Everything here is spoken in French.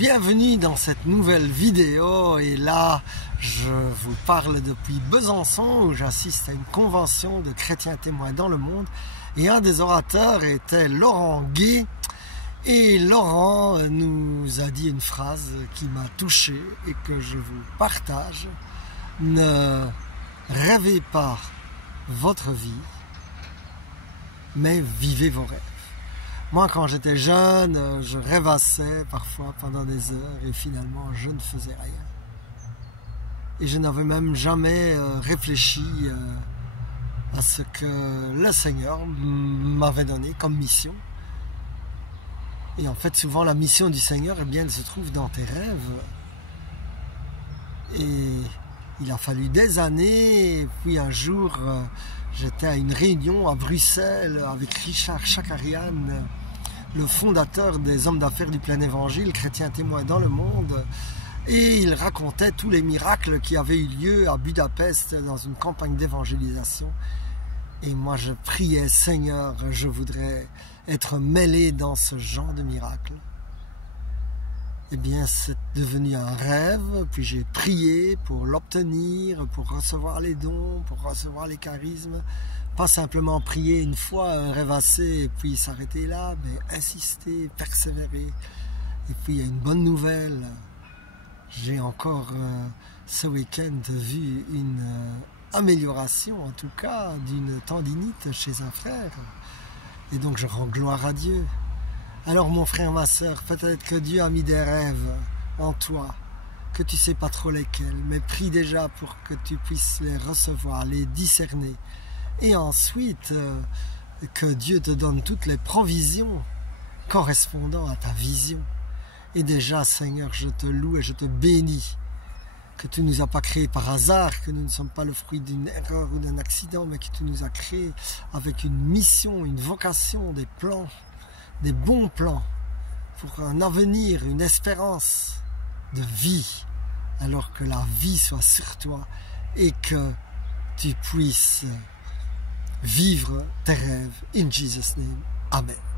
Bienvenue dans cette nouvelle vidéo et là je vous parle depuis Besançon où j'assiste à une convention de chrétiens témoins dans le monde et un des orateurs était Laurent Gay et Laurent nous a dit une phrase qui m'a touché et que je vous partage. Ne rêvez pas votre vie mais vivez vos rêves. Moi, quand j'étais jeune, je rêvassais parfois pendant des heures et finalement, je ne faisais rien. Et je n'avais même jamais réfléchi à ce que le Seigneur m'avait donné comme mission. Et en fait, souvent, la mission du Seigneur, eh bien, elle se trouve dans tes rêves. Et il a fallu des années. Et puis un jour, j'étais à une réunion à Bruxelles avec Richard Chakarian, le fondateur des hommes d'affaires du plein évangile, chrétien témoin dans le monde, et il racontait tous les miracles qui avaient eu lieu à Budapest dans une campagne d'évangélisation. Et moi je priais, Seigneur, je voudrais être mêlé dans ce genre de miracles. Eh bien c'est devenu un rêve, puis j'ai prié pour l'obtenir, pour recevoir les dons, pour recevoir les charismes. Pas simplement prier une fois, rêvasser et puis s'arrêter là, mais insister, persévérer. Et puis il y a une bonne nouvelle. J'ai encore ce week-end vu une amélioration, en tout cas, d'une tendinite chez un frère. Et donc je rends gloire à Dieu. Alors mon frère, ma soeur, peut-être que Dieu a mis des rêves en toi, que tu ne sais pas trop lesquels, mais prie déjà pour que tu puisses les recevoir, les discerner. Et ensuite, que Dieu te donne toutes les provisions correspondant à ta vision. Et déjà, Seigneur, je te loue et je te bénis que tu ne nous as pas créés par hasard, que nous ne sommes pas le fruit d'une erreur ou d'un accident, mais que tu nous as créés avec une mission, une vocation, des plans, des bons plans pour un avenir, une espérance de vie, alors que la vie soit sur toi et que tu puisses vivre tes rêves. In Jesus' name. Amen.